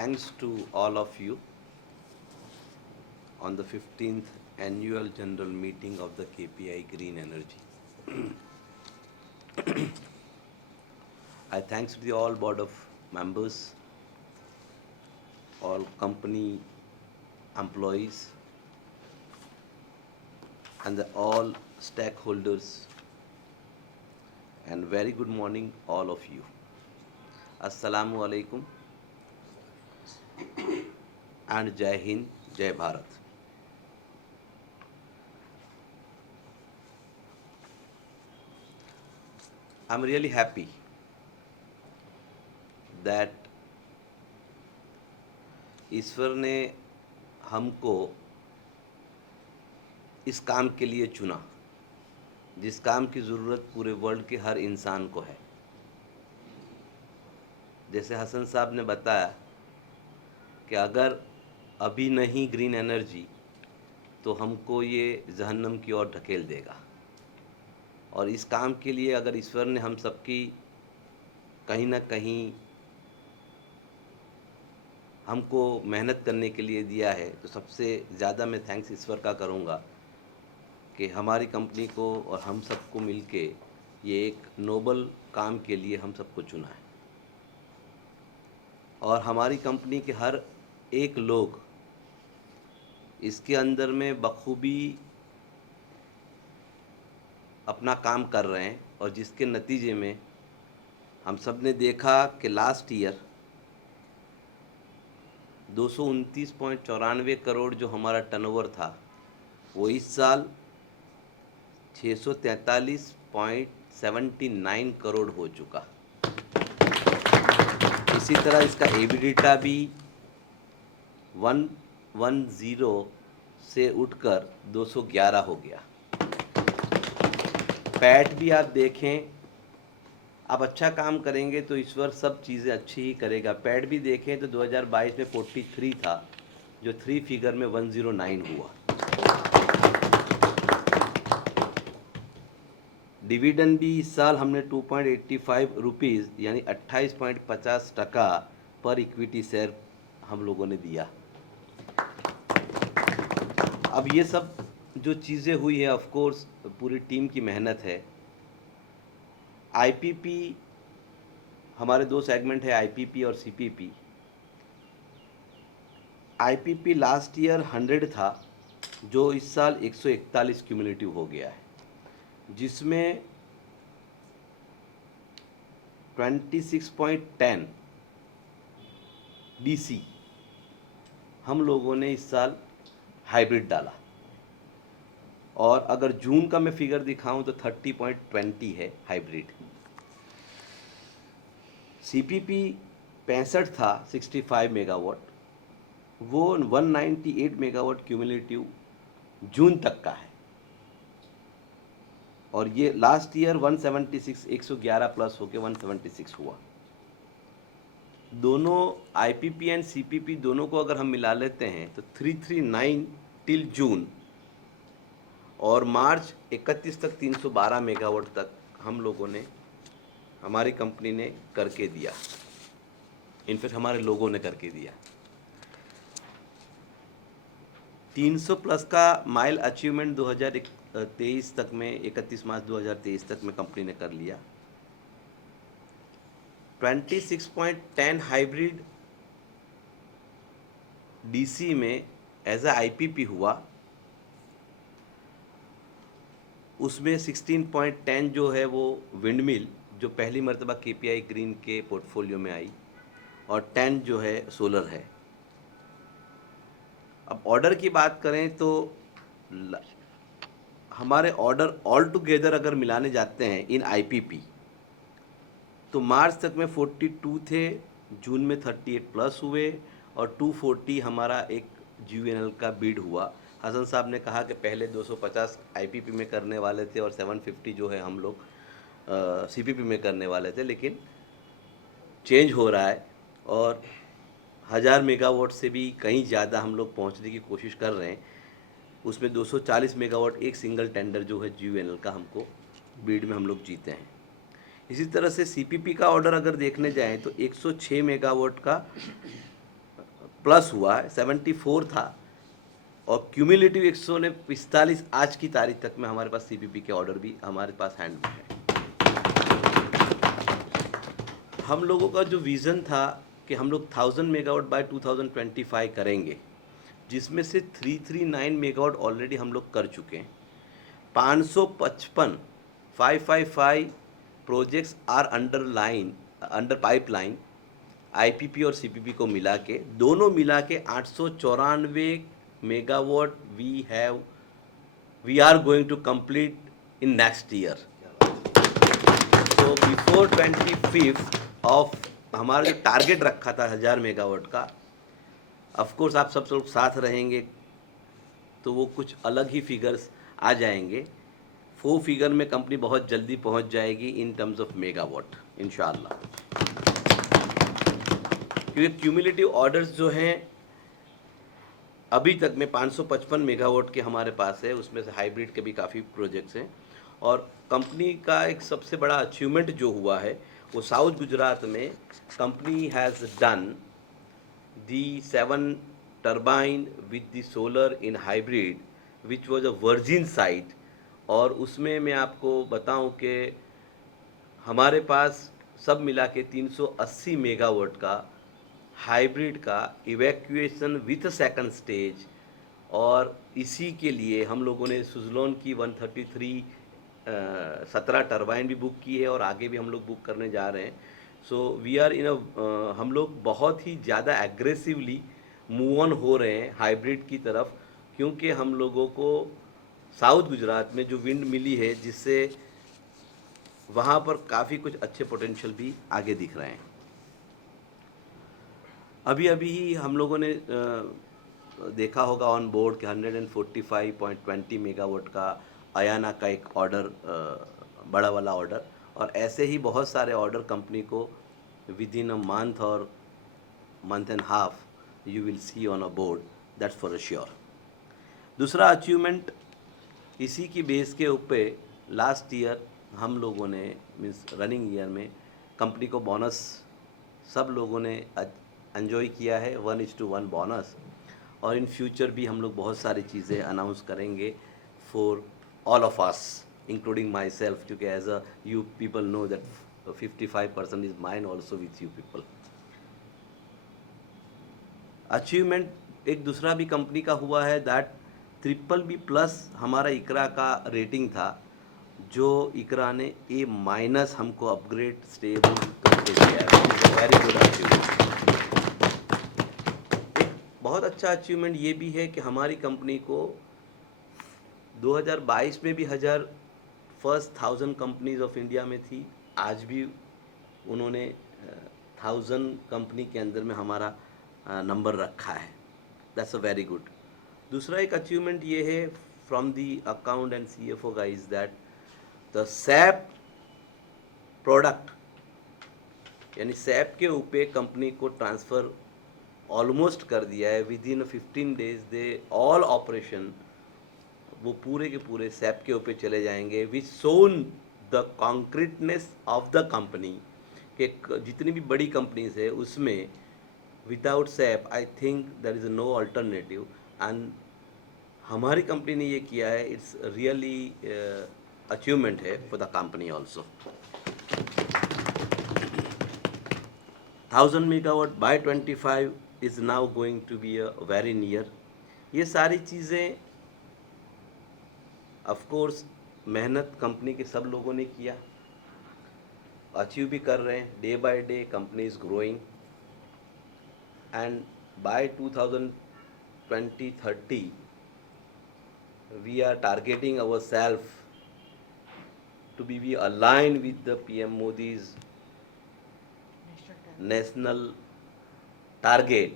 thanks to all of you on the 15th annual general meeting of the KPI Green Energy. I thanks to the all board of members, all company employees, and all stakeholders, and very good morning all of you. Assalamu alaikum and Jai Hind, Jai Bharat. I'm really happy that ईश्वर ने हमको इस काम के लिए चुना जिस काम की ज़रूरत पूरे वर्ल्ड के हर इंसान को है। जैसे हसन साहब ने बताया कि अगर अभी नहीं ग्रीन एनर्जी तो हमको ये जहन्नम की ओर ढकेल देगा, और इस काम के लिए अगर ईश्वर ने हम सबकी कहीं ना कहीं हमको मेहनत करने के लिए दिया है, तो सबसे ज़्यादा मैं थैंक्स ईश्वर का करूँगा कि हमारी कंपनी को और हम सबको मिलके ये एक नोबल काम के लिए हम सबको चुना है। और हमारी कंपनी के हर एक लोग इसके अंदर में बखूबी अपना काम कर रहे हैं, और जिसके नतीजे में हम सब ने देखा कि लास्ट ईयर 229.94 करोड़ जो हमारा टर्नओवर था वो इस साल 643.79 करोड़ हो चुका। इसी तरह इसका एबिडिटा भी 110 से उठकर 211 हो गया। पैट भी आप देखें, आप अच्छा काम करेंगे तो ईश्वर सब चीज़ें अच्छी ही करेगा। पैट भी देखें तो 2022 में 43 था, जो 3 फिगर में 109 हुआ। डिविडेंड भी इस साल हमने 2.85 रुपीज़ यानी 28.50 पर इक्विटी शेयर हम लोगों ने दिया। अब ये सब जो चीज़ें हुई है ऑफ कोर्स पूरी टीम की मेहनत है। आईपीपी हमारे दो सेगमेंट है, आईपीपी और सीपीपी। आईपीपी लास्ट ईयर 100 था, जो इस साल 141 क्यूमुलेटिव हो गया है, जिसमें 26.10 डीसी हम लोगों ने इस साल हाइब्रिड डाला। और अगर जून का मैं फिगर दिखाऊं तो 30.20 है हाइब्रिड। सीपीपी 65 था 65 मेगावाट, वो 198 मेगावाट क्यूमुलेटिव जून तक का है। और ये लास्ट ईयर 176 111 प्लस होके 176 हुआ। दोनों आईपीपी एंड सीपीपी दोनों को अगर हम मिला लेते हैं तो 339 टिल जून, और मार्च 31 तक 312 मेगावाट तक हम लोगों ने, हमारी कंपनी ने करके दिया। इनफैक्ट हमारे लोगों ने करके दिया। 300 प्लस का माइल अचीवमेंट 2023 तक में, 31 मार्च 2023 तक में कंपनी ने कर लिया। 26.10 हाइब्रिड डीसी में एज अ आईपीपी हुआ। उसमें 16.10 जो है वो विंडमिल, जो पहली मर्तबा केपीआई ग्रीन के पोर्टफोलियो में आई, और 10 जो है सोलर है। अब ऑर्डर की बात करें तो हमारे ऑर्डर ऑल टुगेदर अगर मिलाने जाते हैं इन आईपीपी तो मार्च तक में 42 थे, जून में 38 प्लस हुए, और 240 हमारा एक जीवीएनएल का बिड हुआ। हसन साहब ने कहा कि पहले 250 आईपीपी में करने वाले थे और 750 जो है हम लोग सीपीपी में करने वाले थे, लेकिन चेंज हो रहा है और 1000 मेगावाट से भी कहीं ज़्यादा हम लोग पहुंचने की कोशिश कर रहे हैं। उसमें 240 मेगावाट एक सिंगल टेंडर जो है जीवीएनएल का हमको बिड में हम लोग जीते हैं। इसी तरह से सीपीपी का ऑर्डर अगर देखने जाएं तो 106 मेगावाट का प्लस हुआ है, 74 था और क्यूमुलेटिव 145 आज की तारीख तक में हमारे पास सीपीपी के ऑर्डर भी हमारे पास हैंड में है। हम लोगों का जो विज़न था कि हम लोग 1000 मेगावाट बाय 2025 करेंगे, जिसमें से 339 मेगावाट ऑलरेडी हम लोग कर चुके हैं। 555 555 projects are under pipeline, IPP और सीपीपी को मिला के, दोनों मिला के 894 megawatt we are going to complete in next year. तो बिफोर 25 ऑफ हमारा जो टारगेट रखा था 1000 मेगावाट का, ऑफ कोर्स आप सब लोग साथ रहेंगे तो वो कुछ अलग ही फिगर्स आ जाएंगे। 4 फिगर में कंपनी बहुत जल्दी पहुंच जाएगी इन टर्म्स ऑफ मेगावाट इंशाल्लाह। क्योंकि क्यूमुलेटिव ऑर्डर्स जो हैं अभी तक में 555 मेगावाट के हमारे पास है, उसमें से हाइब्रिड के भी काफ़ी प्रोजेक्ट्स हैं। और कंपनी का एक सबसे बड़ा अचीवमेंट जो हुआ है वो साउथ गुजरात में company has done the 7 turbine with the solar in hybrid which was a virgin site. और उसमें मैं आपको बताऊं कि हमारे पास सब मिला के 380 मेगावाट का हाइब्रिड का इवैक्यूएशन विथ सेकंड स्टेज। और इसी के लिए हम लोगों ने सुजलोन की 133 17 टरबाइन भी बुक की है और आगे भी हम लोग बुक करने जा रहे हैं। सो वी आर इन अ हम लोग बहुत ही ज़्यादा एग्रेसिवली मूव ऑन हो रहे हैं हाइब्रिड की तरफ, क्योंकि हम लोगों को साउथ गुजरात में जो विंड मिली है जिससे वहाँ पर काफ़ी कुछ अच्छे पोटेंशियल भी आगे दिख रहे हैं। अभी अभी ही हम लोगों ने देखा होगा ऑन बोर्ड कि 145.20 मेगावाट का अयाना का एक ऑर्डर, बड़ा वाला ऑर्डर, और ऐसे ही बहुत सारे ऑर्डर कंपनी को विद इन अ मंथ और month and half you will see on a board, that's for a sure. दूसरा अचीवमेंट इसी की बेस के ऊपर लास्ट ईयर हम लोगों ने मीन्स रनिंग ईयर में कंपनी को बोनस सब लोगों ने एंजॉय किया है, 1:1 बोनस। और इन फ्यूचर भी हम लोग बहुत सारी चीज़ें अनाउंस करेंगे for all of us including myself, क्योंकि as a you people know that 55% is mine also with you people. Achievement एक दूसरा भी कंपनी का हुआ है दैट BBB+ हमारा इकरा का रेटिंग था, जो इकरा ने A- हमको अपग्रेड स्टेबल करके दिया है। Very good achievement. एक बहुत अच्छा अचीवमेंट ये भी है कि हमारी कंपनी को 2022 में भी फर्स्ट 1000 कंपनीज ऑफ इंडिया में थी, आज भी उन्होंने 1000 कंपनी के अंदर में हमारा नंबर रखा है। That's a very good. दूसरा एक अचीवमेंट ये है from the account and CFO guys that the SAP product यानी सैप के ऊपर कंपनी को ट्रांसफ़र ऑलमोस्ट कर दिया है। Within 15 days they all operation वो पूरे के पूरे सैप के ऊपर चले जाएंगे, which shown the concreteness of the company के जितनी भी बड़ी कंपनीज है उसमें without SAP I think there is no alternative. And हमारी कंपनी ने ये किया है, इट्स रियली अचीवमेंट है for the company also. 1000 megawatt by 25 is now going to be a very near. ये सारी चीज़ें ऑफ कोर्स मेहनत कंपनी के सब लोगों ने किया, अचीव भी कर रहे हैं। Day by day company is growing and by 2030 we are targeting ourselves to be aligned with the PM Modi's national target,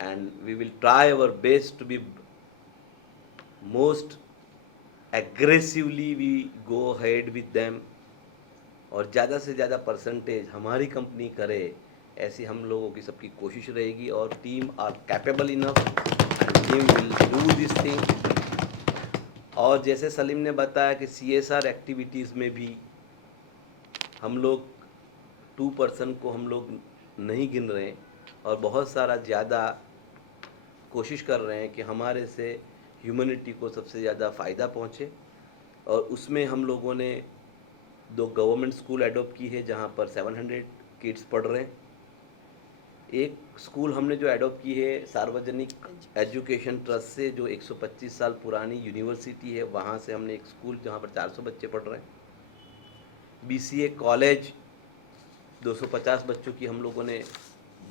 and we will try our best to be most aggressively we go ahead with them, और ज़्यादा से ज़्यादा percentage हमारी company करे ऐसी हम लोगों की सबकी कोशिश रहेगी। और team are capable enough and team will do this thing. और जैसे सलीम ने बताया कि CSR एक्टिविटीज़ में भी हम लोग 2% को हम लोग नहीं गिन रहे हैं और बहुत सारा ज़्यादा कोशिश कर रहे हैं कि हमारे से ह्यूमैनिटी को सबसे ज़्यादा फ़ायदा पहुँचे, और उसमें हम लोगों ने 2 गवर्नमेंट स्कूल एडॉप्ट की है जहाँ पर 700 किड्स पढ़ रहे हैं। एक स्कूल हमने जो एडॉप्ट की है सार्वजनिक एजुकेशन ट्रस्ट से, जो 125 साल पुरानी यूनिवर्सिटी है, वहाँ से हमने एक स्कूल जहाँ पर 400 बच्चे पढ़ रहे हैं। BCA कॉलेज 250 बच्चों की हम लोगों ने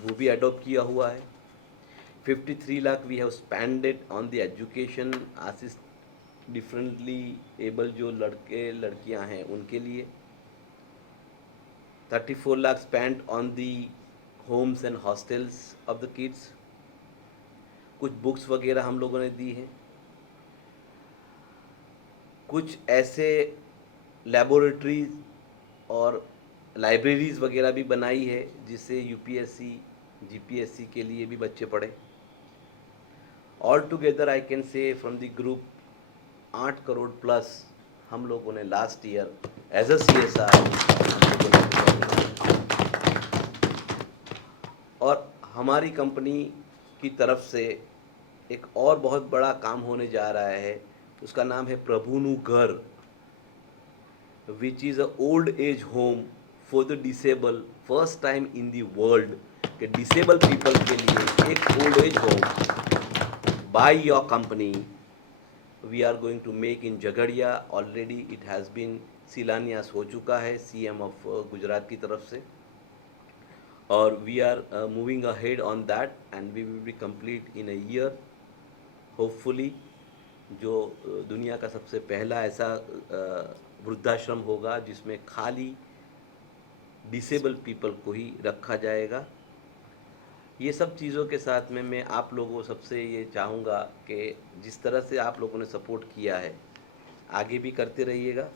वो भी एडॉप्ट किया हुआ है। 53 lakh we have spended on the education assist differently able जो लड़के लड़कियां हैं उनके लिए। 34 lakh spend on the homes and hostels of the kids. कुछ बुक्स वगैरह हम लोगों ने दी हैं। कुछ ऐसे लेबोरेटरीज और लाइब्रेरीज़ वगैरह भी बनाई है जिससे UPSC GPSC के लिए भी बच्चे पढ़े। All together I can say from the group 8 crore plus हम लोगों ने last year as a CSR। और हमारी कंपनी की तरफ से एक और बहुत बड़ा काम होने जा रहा है, उसका नाम है प्रभुनु घर, which is a old age home for the disable, first time in the world कि डिसेबल पीपल के लिए एक old age home by your company we are going to make in Jhagadia. Already it has been शिलान्यास हो चुका है CM of Gujarat की तरफ से, और we are moving ahead on that and we will be complete in a year hopefully. जो दुनिया का सबसे पहला ऐसा वृद्धाश्रम होगा जिसमें खाली डिसेबल पीपल को ही रखा जाएगा। ये सब चीज़ों के साथ में मैं आप लोगों सबसे ये चाहूँगा कि जिस तरह से आप लोगों ने सपोर्ट किया है आगे भी करते रहिएगा,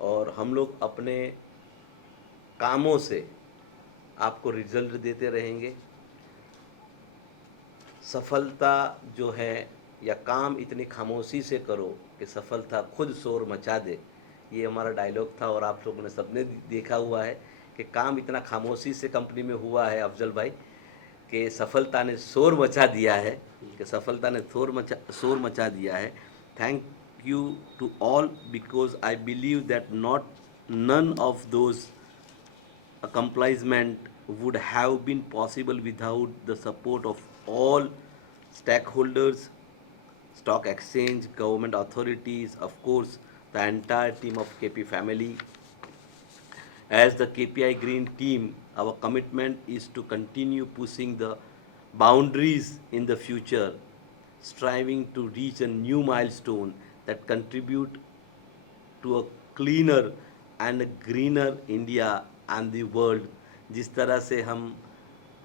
और हम लोग अपने कामों से आपको रिजल्ट देते रहेंगे। सफलता जो है, या काम इतनी खामोशी से करो कि सफलता खुद शोर मचा दे, ये हमारा डायलॉग था। और आप लोगों ने सबने देखा हुआ है कि काम इतना खामोशी से कंपनी में हुआ है अफजल भाई कि सफलता ने शोर मचा दिया है, कि सफलता ने शोर मचा दिया है। Thank you to all because I believe that none of those accomplishment would have been possible without the support of all stakeholders, stock exchange, government authorities, of course, the entire team of KP family. As the KPI Green team, our commitment is to continue pushing the boundaries in the future, striving to reach a new milestone that contribute to a cleaner and a greener India and the world. जिस तरह से हम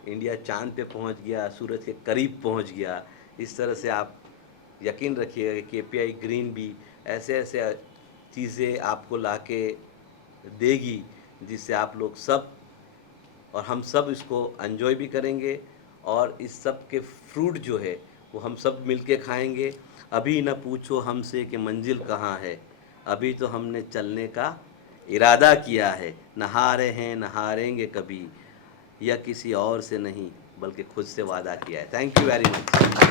India चांद पे पहुंच गया, सूरज के करीब पहुंच गया, इस तरह से आप यकीन रखिएगा कि KPI ग्रीन भी ऐसे ऐसे चीज़ें आपको लाके देगी जिससे आप लोग सब और हम सब इसको एंजॉय भी करेंगे, और इस सब के फ्रूट जो है वो हम सब मिलके खाएंगे। अभी ना पूछो हमसे कि मंजिल कहाँ है, अभी तो हमने चलने का इरादा किया है। नहारे हैं नहारेंगे कभी, या किसी और से नहीं बल्कि खुद से वादा किया है। Thank you very much.